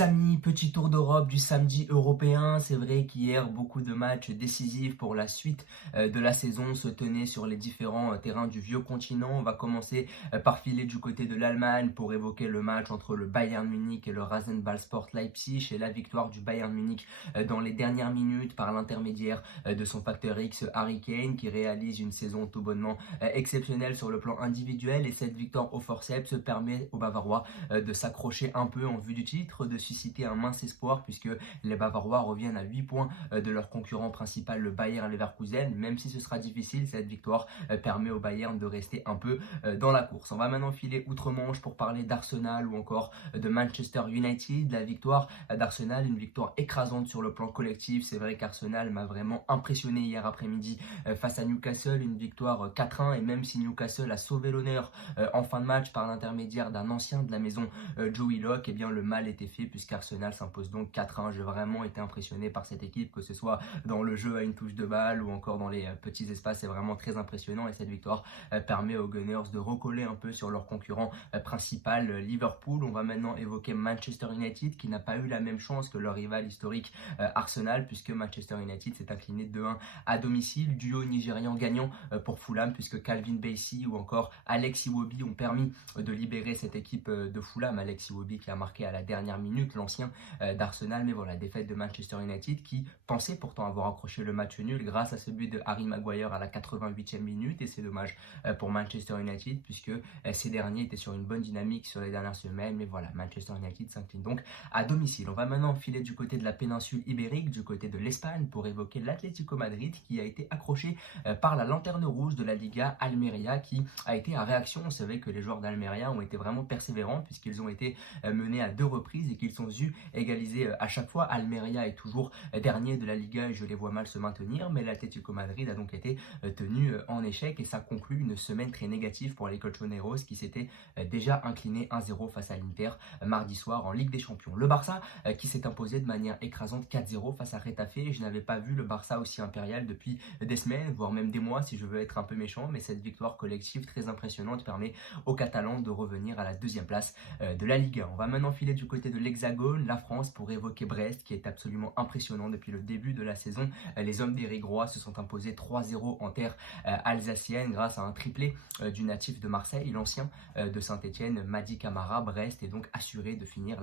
Amis, petit tour d'Europe du samedi européen. C'est vrai qu'hier, beaucoup de matchs décisifs pour la suite de la saison se tenaient sur les différents terrains du vieux continent. On va commencer par filer du côté de l'Allemagne pour évoquer le match entre le Bayern Munich et le Rasenballsport Leipzig et la victoire du Bayern Munich dans les dernières minutes par l'intermédiaire de son facteur X Harry Kane qui réalise une saison tout bonnement exceptionnelle sur le plan individuel, et cette victoire au forceps permet aux Bavarois de s'accrocher un peu en vue du titre, de susciter un mince espoir puisque les Bavarois reviennent à 8 points de leur concurrent principal, le Bayer Leverkusen. Même si ce sera difficile, cette victoire permet au Bayern de rester un peu dans la course. On va maintenant filer outre-Manche pour parler d'Arsenal ou encore de Manchester United. La victoire d'Arsenal, une victoire écrasante sur le plan collectif. C'est vrai qu'Arsenal m'a vraiment impressionné hier après-midi face à Newcastle, une victoire 4-1, et même si Newcastle a sauvé l'honneur en fin de match par l'intermédiaire d'un ancien de la maison, Joe Willock, et bien le mal était fait puisqu'Arsenal s'impose donc 4-1. J'ai vraiment été impressionné par cette équipe, que ce soit dans le jeu à une touche de balle ou encore dans les petits espaces. C'est vraiment très impressionnant, et cette victoire permet aux Gunners de recoller un peu sur leur concurrent principal, Liverpool. On va maintenant évoquer Manchester United qui n'a pas eu la même chance que leur rival historique Arsenal, puisque Manchester United s'est incliné 2-1 à domicile. Duo nigérian gagnant pour Fulham, puisque Calvin Bassey ou encore Alex Iwobi ont permis de libérer cette équipe de Fulham. Alex Iwobi qui a marqué à la dernière minute, l'ancien d'Arsenal. Mais voilà, défaite de Manchester United qui pensait pourtant avoir accroché le match nul grâce à ce but de Harry Maguire à la 88e minute, et c'est dommage pour Manchester United puisque ces derniers étaient sur une bonne dynamique sur les dernières semaines. Mais voilà, Manchester United s'incline donc à domicile. On va maintenant filer du côté de la péninsule ibérique, du côté de l'Espagne, pour évoquer l'Atlético Madrid qui a été accroché par la lanterne rouge de la Liga, Almeria, qui a été à réaction. On savait que les joueurs d'Almeria ont été vraiment persévérants puisqu'ils ont été menés à 2 reprises et qu'ils sont dû égaliser à chaque fois. Almeria est toujours dernier de la Liga et je les vois mal se maintenir, mais l'Atlético Madrid a donc été tenu en échec, et ça conclut une semaine très négative pour les Colchoneros qui s'étaient déjà inclinés 1-0 face à l'Inter mardi soir en Ligue des Champions. Le Barça qui s'est imposé de manière écrasante 4-0 face à Getafe. Je n'avais pas vu le Barça aussi impérial depuis des semaines, voire même des mois si je veux être un peu méchant, mais cette victoire collective très impressionnante permet aux Catalans de revenir à la 2e place de la Liga. On va maintenant filer du côté de l'Hexagone, la France, pour évoquer Brest qui est absolument impressionnant depuis le début de la saison. Les hommes des Rigrois se sont imposés 3-0 en terre alsacienne grâce à un triplé du natif de Marseille, l'ancien de Saint-Etienne, Mady Camara. Brest est donc assuré de finir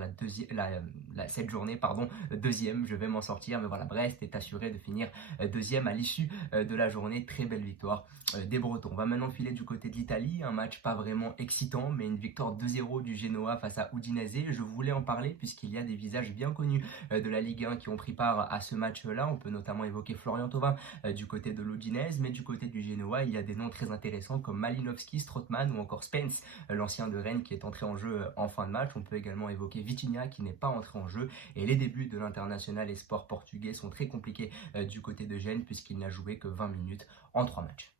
cette journée deuxième. Je vais m'en sortir, mais voilà, Brest est assuré de finir deuxième à l'issue de la journée. Très belle victoire des Bretons. On va maintenant filer du côté de l'Italie, un match pas vraiment excitant, mais une victoire 2-0 du Genoa face à Udinese. Je voulais en parler puisqu'il y a des visages bien connus de la Ligue 1 qui ont pris part à ce match-là. On peut notamment évoquer Florian Thauvin du côté de l'Udinese, mais du côté du Genoa, il y a des noms très intéressants comme Malinowski, Strootman ou encore Spence, l'ancien de Rennes qui est entré en jeu en fin de match. On peut également évoquer Vitinha qui n'est pas entré en jeu, et les débuts de l'international espoir portugais sont très compliqués du côté de Gênes puisqu'il n'a joué que 20 minutes en 3 matchs.